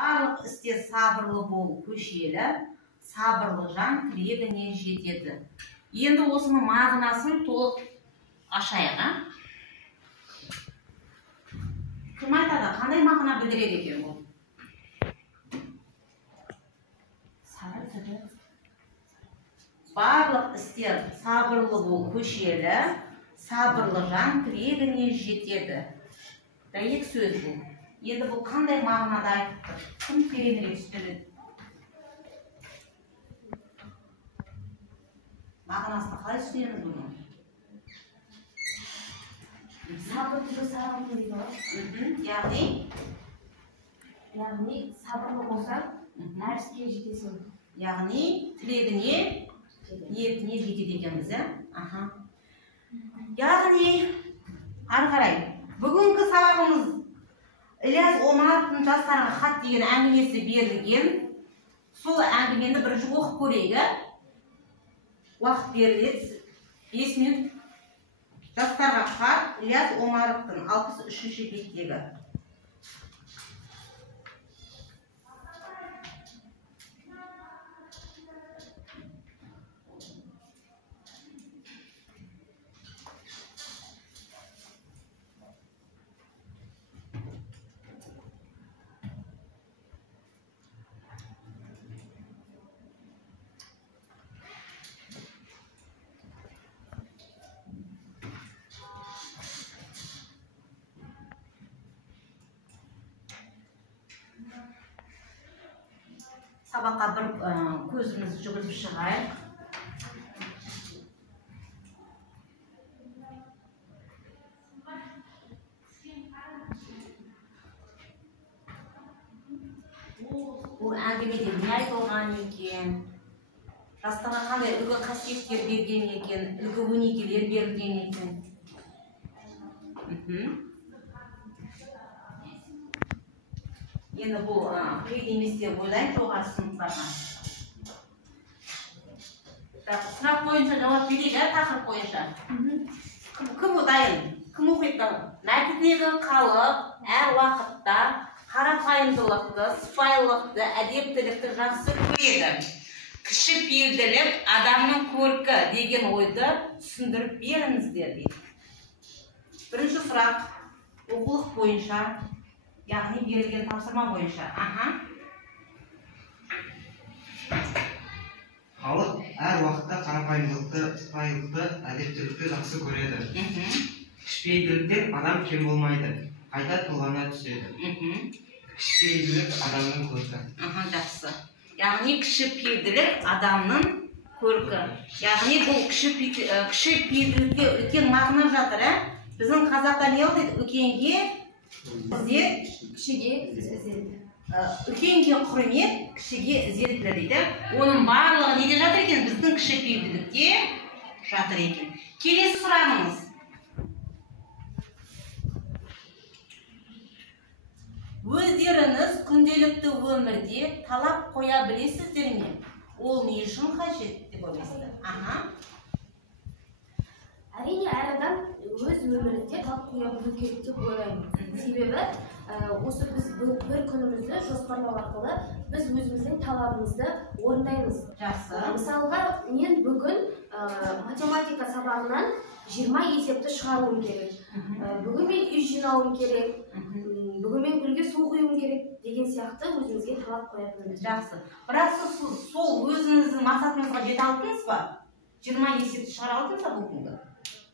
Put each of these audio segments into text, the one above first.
Барлық істе сабырлы бол, көшелі, сабырлы жан тілегіне жетеді. Енді осының мағынасын толық ашайық, Кім айтады, қандай мағына білдіреді екен бұл? Барлық істер сабырлы бол, көшелі, сабырлы жан тілегіне жетеді. Дәйек сөз бұл. Енді бұл қандай мағынада айтыпты? Кім тереңірек түсіндіреді? Мағынасына қалай түсінеміз бұны? Сабырлы сабырлы дейді. Яғни сабырлы болсаң, әр іске жетесің. Яғни тілегіне, ниетіне жетеді екенбіз, Яғни, ары қарай, бүгінгі сабағымыз Ілияс Омаровтың жастарға хат деген әңгімесі берілген. Сол әңгімені бірінші оқып көрейік. Уақыт беріледі. 5 минут. Жастарға хат Ілияс Омаровтың 63-ші беттегі. Сабаққа бір көзіміз жүгіріп шығайық. Бұл әңгімеде не айтылған екен? Жастарға қандай үлгі қасиеттер берген екен? Үлгі өнегелер берілген екен? Енді бұл қиын емес деп ойлаймын жоғары сыныптарға. Сұрақ бойынша жауап берейік, тақырып бойынша. Кім дайын? Кім оқиды? Мәтіндегі халық әр уақытта қарапайымдылықты, сыпайылықты, әдептілікті жақсы көреді. Кішіпейілділік адамның көркі деген ойды түсіндіріп беріңіздер дейді. Бірінші сұрақ оқулық бойынша, яғни берілген тапсырма бойынша. Халық әр уақытта қарапайымдылықты, сыпайылықты, әдептілікті жақсы көреді. Кішіпейілділіктен адам кем болмайды, қайта тұлғана түседі. Кішіпейілділік адамның көркі. Жақсы. Яғни кішіпейілділік адамның көркі. Яғни бұл кішіпейілділікке үлкен мағына жатыр. Біздің қазақта не дейді? Үлкенге ізет, кішіге ізет. Үлкенге құрмет, кішіге ізеттілік дейді. Оның барлығы неде жатыр екен? Біздің кішіпейілділікте жатыр екен. Келесі сұрағымыз. Өздеріңіз күнделікті өмірде талап қоя білесіздер ме? Ол не үшін қажет деп ойлайсыздар? Әрине, әр адам өз өмірінде талап қоя білу керек деп ойлаймын. Себебі, осы біз бір күнімізді жоспарлау арқылы біз өзіміздің талабымызды орындаймыз. Жақсы. Мысалға, мен бүгін математика сабағынан 20 есепті шығаруым керек. Бүгін мен үй жинауым керек. Бүгін мен гүлге су құюым керек деген сияқты өзімізге талап қоя білеміз. Жақсы. Бірақ сіз сол өзіңіздің мақсатыңызға жете алдыңыз ба? 20 есепті шығара алдыңыз ба бұл күнгі?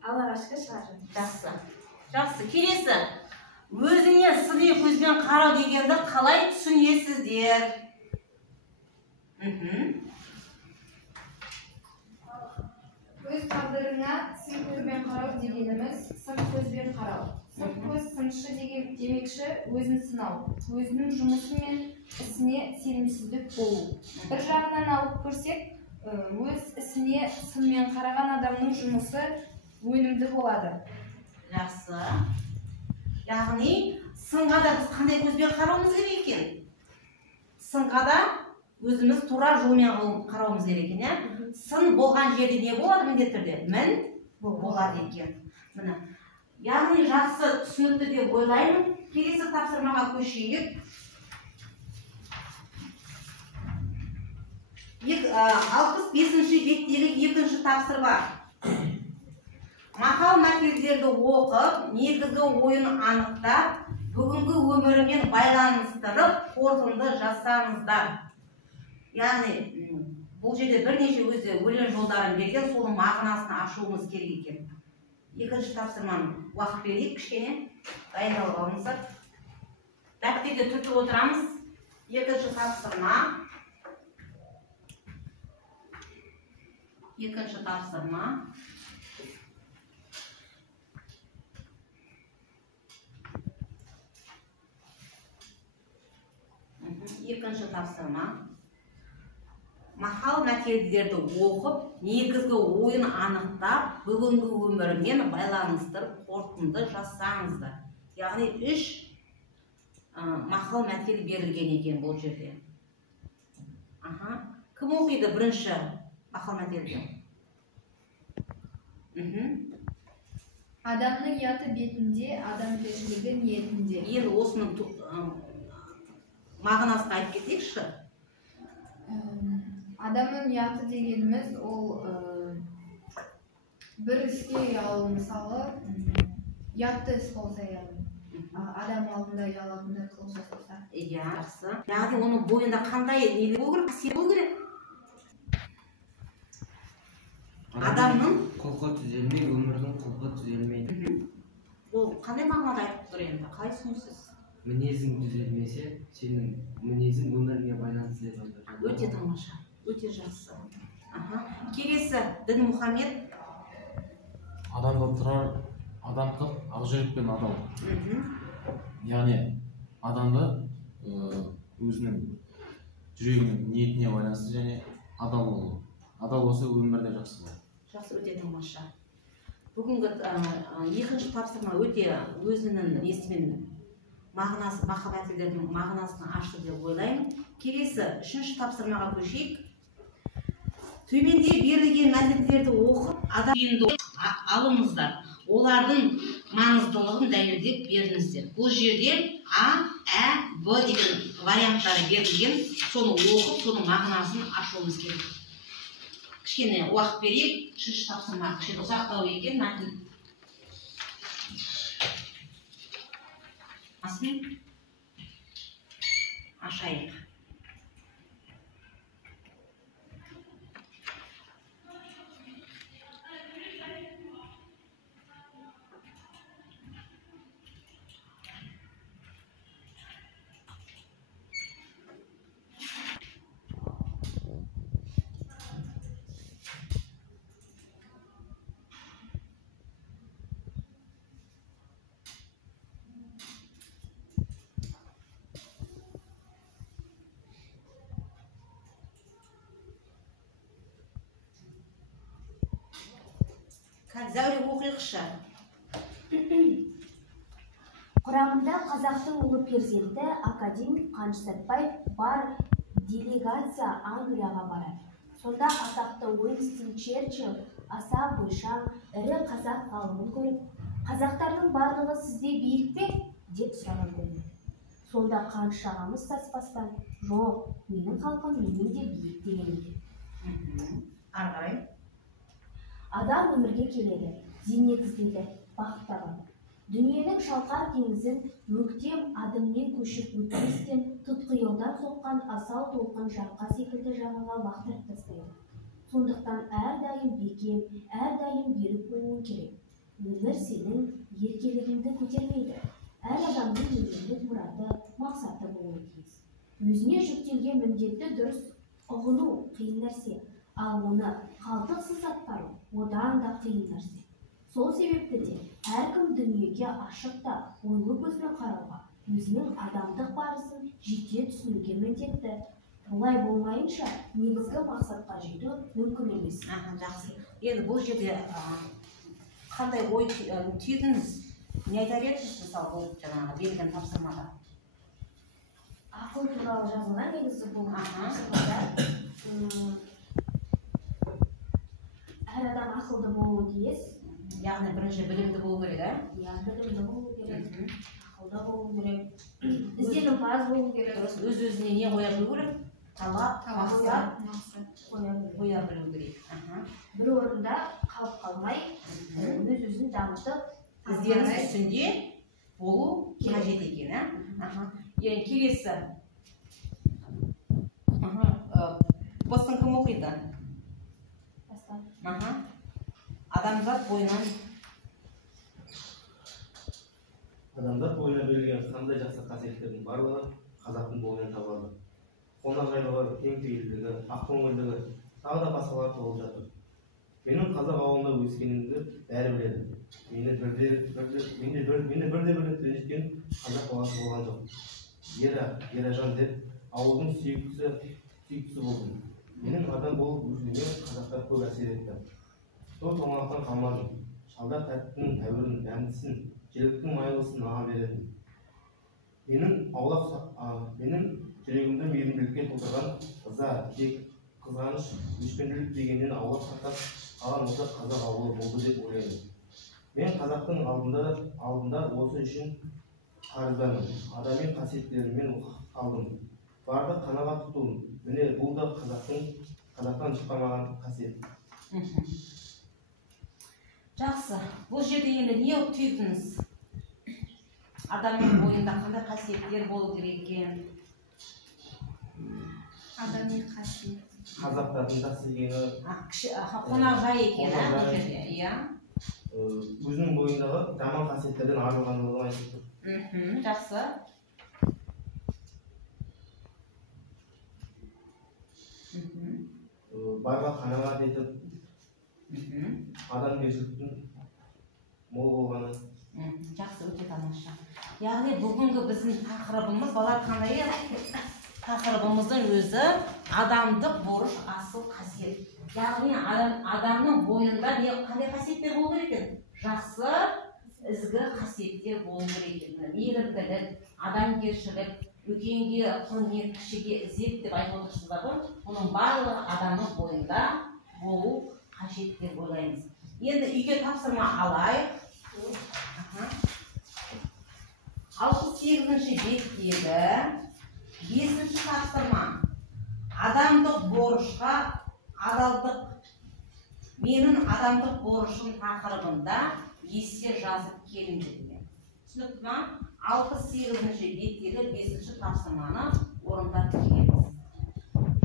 Аллаға шүкір шығардым. Жақсы. Жақсы. Келесі. Өзіне сыни көзбен қарау дегенді қалай түсінесіздер? Өз тағдырына сын көзбен қарау дегеніміз сын көзбен қарау. Сын көз сыншы демекші өзін сынау, өзінің жұмысы мен ісіне сенімсіздік болу. Бір жағынан алып көрсек, өз ісіне сынмен қараған адамның жұмысы өнімді болады. Жақсы. Яғни, сынға да біз қандай көзбен қарауымыз керек екен? Сынға да өзіміз тура жолмен қарауымыз керек екен. Сын болған жерде не болады міндетті түрде? Мін болады екен. Яғни жақсы түсінікті деп ойлаймын. Келесі тапсырмаға көшейік. 65-ші беттегі екінші тапсырма. Мақал мәтелдерді оқып, негізгі ойын анықтап, бүгінгі өмірімен байланыстырып, қорытынды жасаңыздар. Яғни, бұл жерде бірнеше өзі өлең жолдарын берген, соның мағынасын ашуымыз керек екен. Екінші тапсырманы уақыт берейік, кішкене дайындалып алыңыздар. Дәптерде түртіп отырамыз. Екінші тапсырма. Екінші тапсырма. Екінші тапсырма. Мақал мәтелдерді оқып, негізгі ойын анықтап, бүгінгі өмірмен байланыстырып, қорытынды жасаңыздар. Яғни 3 мақал мәтел берілген екен бұл жерде. Кім оқиды бірінші мақал мәтелді? Адамның яты бетінде, адам тіршілігі ниетінде. Енді осының мағынасын айтып кетейікші. Адамның яты дегеніміз ол бір іске ұялу, мысалы ятты іс болса, адам алдында ұялатындай қылық жасаса. Жақсы. Яғни оның бойында қандай не болу керек? Адамның құлқы түзелмей, өмірдің құлқы түзелмейді. Ол қандай мағынада айтып тұр енді? Қалай түсінесіз? Мінезің түзелмесе, сенің мінезің өміріңе байланысты деп жатыр. Өте тамаша, өте жақсы. Келесі Дінмұхамед. Адамда тұрар адамдық ақжүрекпен адал. Яғни адамды өзінің жүрегінің ниетіне байланысты және адал болу. Адал болса өмірде жақсы болады. Жақсы, өте тамаша. Бүгінгі екінші тапсырма өте өзінің несімен мағынасы, мақал мәтелдердің мағынасын ашты деп ойлаймын. Келесі үшінші тапсырмаға көшейік. Төменде берілген мәтелдерді оқып, адам күйінде алыңыздар. Олардың маңыздылығын дәлелдеп беріңіздер. Бұл жерде А, Ә, Б деген варианттары берілген. Соны оқып, соның мағынасын ашуымыз керек. Кішкене уақыт берейік. Үшінші тапсырма кішкене ұзақтау екен мәтін. Ашайық. Зәуре оқиықшы. Құрамында қазақтың ұлы перзенті академик Қаныш Сәтбаев бар делегация Англияға барады. Сонда атақты Уинстон Черчилль аса бойшаң ірі қазақ ғалымын көріп, қазақтардың барлығы сізде биік пе? деп сұраған көрінеді. Сонда Қаныш ағамыз саспастан, жоқ, менің халқым менен де биік деген екен. Ары қарай. Адам өмірге келеді, зейнет іздеді, бақыт табады. Дүниенің шалқар теңізін өктем адыммен көшіп өтпестен тұтқиылдан соққан асау толқын жаққа секілді жағаға лақтырып тастайды. Сондықтан әрдайым бекем, әрдайым берік болуың керек. Өмір сенің еркелігіңді көтермейді. Әр адамның өмірлік мұраты, мақсаты болуы тиіс. Өзіне жүктелген міндетті дұрыс ұғыну қиын нәрсе. Ал оны қалтықсыз атқару одан да қиын нәрсе. Сол себепті де әркім дүниеге ашық та ойлы көзбен қарауға, өзінің адамдық барысын жете түсінуге міндетті. Олай болмайынша негізгі мақсатқа жету мүмкін емес. Жақсы. Енді бұл жерде қандай ой түйдіңіз? Не айтар едіңіз, мысалы, бұл жаңағы берілген тапсырмада? Ақыл туралы жазылған негізі бұл тапсырмада. Әр адам ақылды болуы тиіс. Яғни бірінші білімді болу керек, білімді болу керек, ақылды болу керек, ізденімпаз болу керек. Өз-өзіне не қоя білу керек? талап талап мақсат қоя білу керек. бір орында қалып қалмай өз өзін дамытып Ізденіс үстінде болу қажет екен. Енді келесі. Бұсын кім оқиды? Адамзат бойынан Адамзат бойына берілген қандай жақсы қасиеттердің барлығы қазақтың бойынан табылады. Қонақжайлығы, кең пейілдігі, ақкөңілдігі, тағы да басқалар толып жатыр. Менің қазақ ауылында өскенімді бәрі біледі. Мені бірде ренжіткен қазақ баласы болған жоқ. Еражан деп ауылдың сүйіктісі болдым. Менің адам болып өсуіме қазақтар көп әсер етті. Сол томалақтан қалмадым. Шалдар тәттінің тәуірін, дәмдісін, желіктің майлысын маған беретін. Менің жүрегімді мейірімділікке толтырған ыза, кек, қызғаныш, өшпенділік дегеннен аулақ сақтап қалған осы қазақ ауылы болды деп ойлаймын. Мен қазақтың алдында осы үшін қарыздамын. Адами қасиеттеріммен қалдым. Барды қанағат тұтуым. Міне бұл да қазақтан шықпаған қасиет. Жақсы. Бұл жерде енді не түйдіңіз? Адамның бойында қандай қасиеттер болу керек екен? адами қасиет. Қазақтардың жақсы екені Қонақжай екен, бұл жерде, иә? Өзінің бойындағы жаман қасиеттерден арылғандығын айтып тұр. Жақсы. Барға қанағат етіп, адамгершіліктің мол болғаны. Жақсы, өте тамаша. Яғни бүгінгі біздің тақырыбымыз, балалар қандай тақырыбымыздың өзі адамдық борыш, асыл қасиет. Яғни адамның бойында қандай қасиеттер болу керек екен? Жақсы, ізгі қасиеттер болу керек екен. Мейірімділік, адамгершілік, үлкенге құрмет, кішіге ізет деп айтып отырсыздар ғой. Бұның барлығы адамның бойында болу қажет деп ойлаймыз. Енді үйге тапсырма алайық. 68-ші беттегі 5-ші тапсырма. Адамдық борышқа адалдық. Менің адамдық борышым тақырыбында есте жазып келіңдер деген. Түсінікті ма? 68-ші беттегі 5-ші тапсырманы орындап келеміз.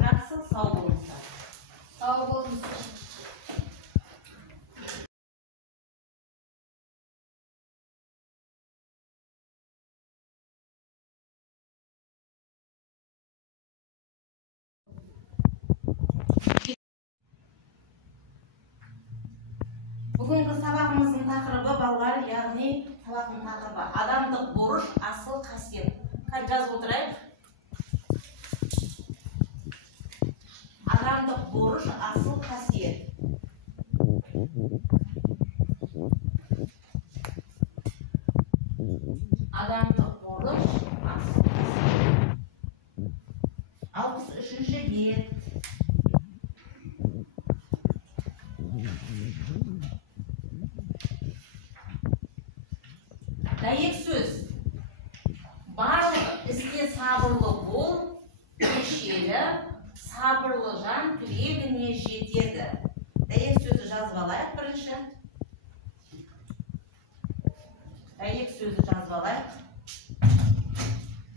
Жақсы, сау болыңыздар. Сау болыңыздар. Бүгінгі сабағымыздың тақырыбы, балалар, яғни сабақтың тақырыбы адамдық борыш, асыл қасиет. Жазып отырайық. Адамдық борыш, асыл қасиет. Адамдық борыш, асыл қасиет. 63-ші бет. Дәйек сөз. Барлық істе сабырлы бол, кешелі, сабырлы жан тілегіне жетеді. Дәйек сөзі жазып алайық бірінші. Дәйек сөзі жазып алайық.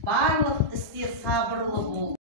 Барлық істе сабырлы